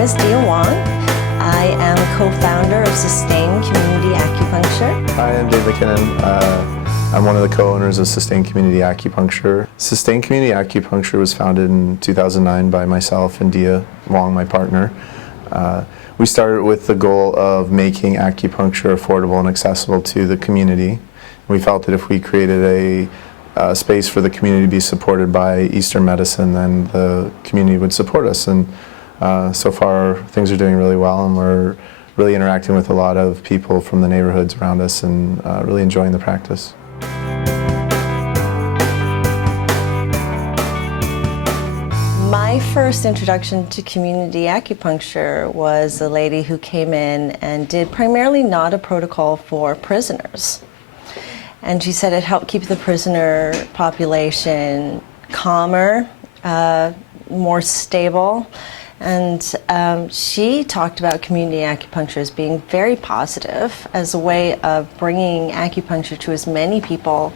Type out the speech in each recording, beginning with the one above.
name is Dia Wong. I am a co-founder of Sustain Community Acupuncture. Hi, I'm Dave McKinnon. I'm one of the co-owners of Sustain Community Acupuncture. Sustain Community Acupuncture was founded in 2009 by myself and Dia Wong, my partner. We started with the goal of making acupuncture affordable and accessible to the community. We felt that if we created a space for the community to be supported by Eastern medicine, then the community would support us. And so far, things are doing really well, and we're really interacting with a lot of people from the neighborhoods around us and really enjoying the practice. My first introduction to community acupuncture was a lady who came in and did primarily not a protocol for prisoners. And she said it helped keep the prisoner population calmer, more stable. And she talked about community acupuncture as being very positive as a way of bringing acupuncture to as many people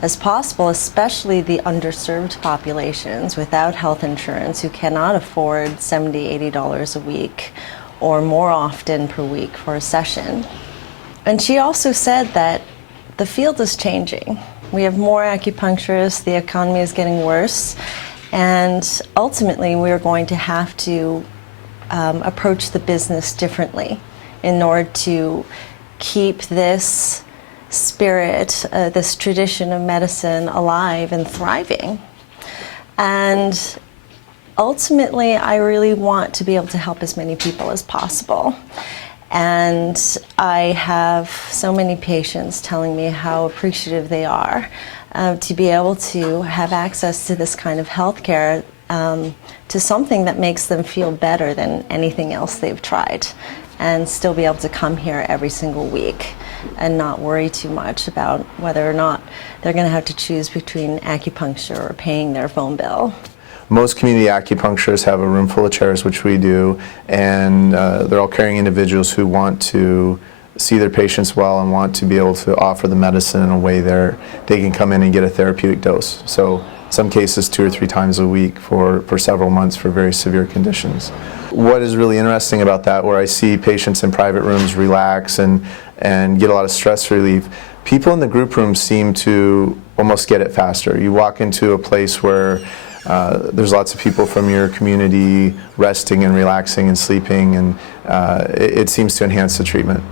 as possible, especially the underserved populations without health insurance who cannot afford $70, $80 a week or more often per week for a session. And she also said that the field is changing. We have more acupuncturists, the economy is getting worse, and ultimately we're going to have to approach the business differently in order to keep this spirit, this tradition of medicine alive and thriving. And ultimately, I really want to be able to help as many people as possible. And I have so many patients telling me how appreciative they are to be able to have access to this kind of health care, to something that makes them feel better than anything else they've tried, and still be able to come here every single week and not worry too much about whether or not they're going to have to choose between acupuncture or paying their phone bill. Most community acupuncturists have a room full of chairs, which we do, and they're all caring individuals who want to see their patients well and want to be able to offer the medicine in a way they can come in and get a therapeutic dose. So in some cases 2 or 3 times a week for several months for very severe conditions. What is really interesting about that, where I see patients in private rooms relax and get a lot of stress relief, people in the group room seem to almost get it faster. You walk into a place where there's lots of people from your community resting and relaxing and sleeping, and it seems to enhance the treatment.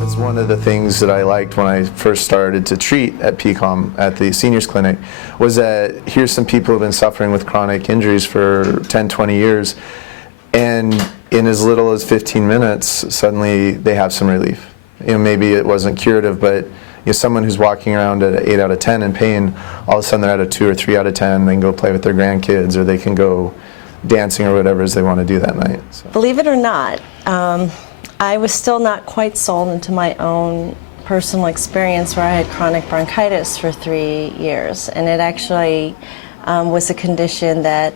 That's one of the things that I liked when I first started to treat at PCOM, at the seniors clinic, was that here's some people who have been suffering with chronic injuries for 10, 20 years, and in as little as 15 minutes, suddenly they have some relief. You know, maybe it wasn't curative, but someone who's walking around at an 8 out of 10 in pain, all of a sudden they're at a 2 or 3 out of 10, they can go play with their grandkids, or they can go dancing or whatever it is they want to do that night. So. Believe it or not, I was still not quite sold into my own personal experience where I had chronic bronchitis for 3 years, and it actually was a condition that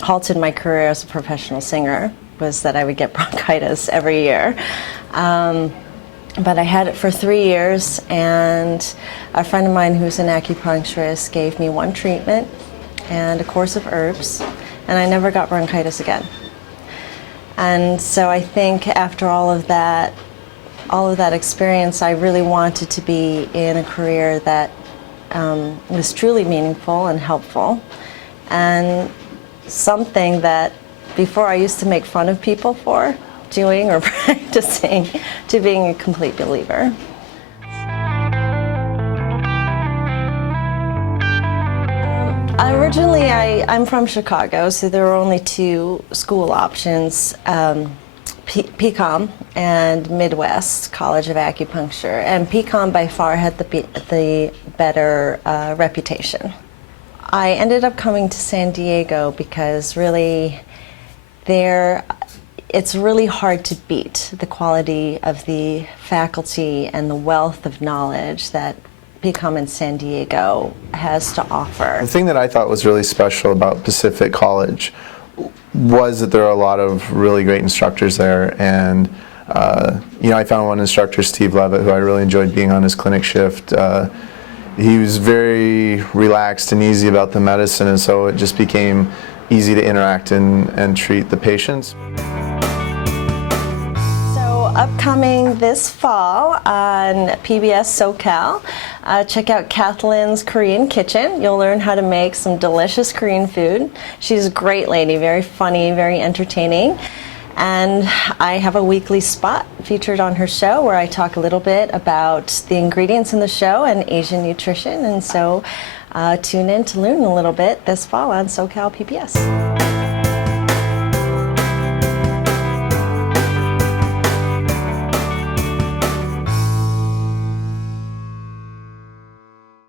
halted my career as a professional singer, was that I would get bronchitis every year. But I had it for 3 years, and a friend of mine who's an acupuncturist gave me one treatment and a course of herbs, and I never got bronchitis again. And so I think after all of that experience, I really wanted to be in a career that was truly meaningful and helpful, and something that before I used to make fun of people for doing or practicing, to being a complete believer. Originally, I'm from Chicago, so there were only 2 school options, PCOM and Midwest College of Acupuncture, and PCOM by far had the better reputation. I ended up coming to San Diego because really it's really hard to beat the quality of the faculty and the wealth of knowledge that PCOM in San Diego has to offer. The thing that I thought was really special about Pacific College was that there are a lot of really great instructors there, and I found one instructor, Steve Levitt, who I really enjoyed being on his clinic shift. he was very relaxed and easy about the medicine, and so it just became easy to interact and treat the patients. Upcoming this fall on PBS SoCal, check out Kathleen's Korean Kitchen. You'll learn how to make some delicious Korean food. She's a great lady, very funny, very entertaining. And I have a weekly spot featured on her show where I talk a little bit about the ingredients in the show and Asian nutrition. And so tune in to learn a little bit this fall on SoCal PBS.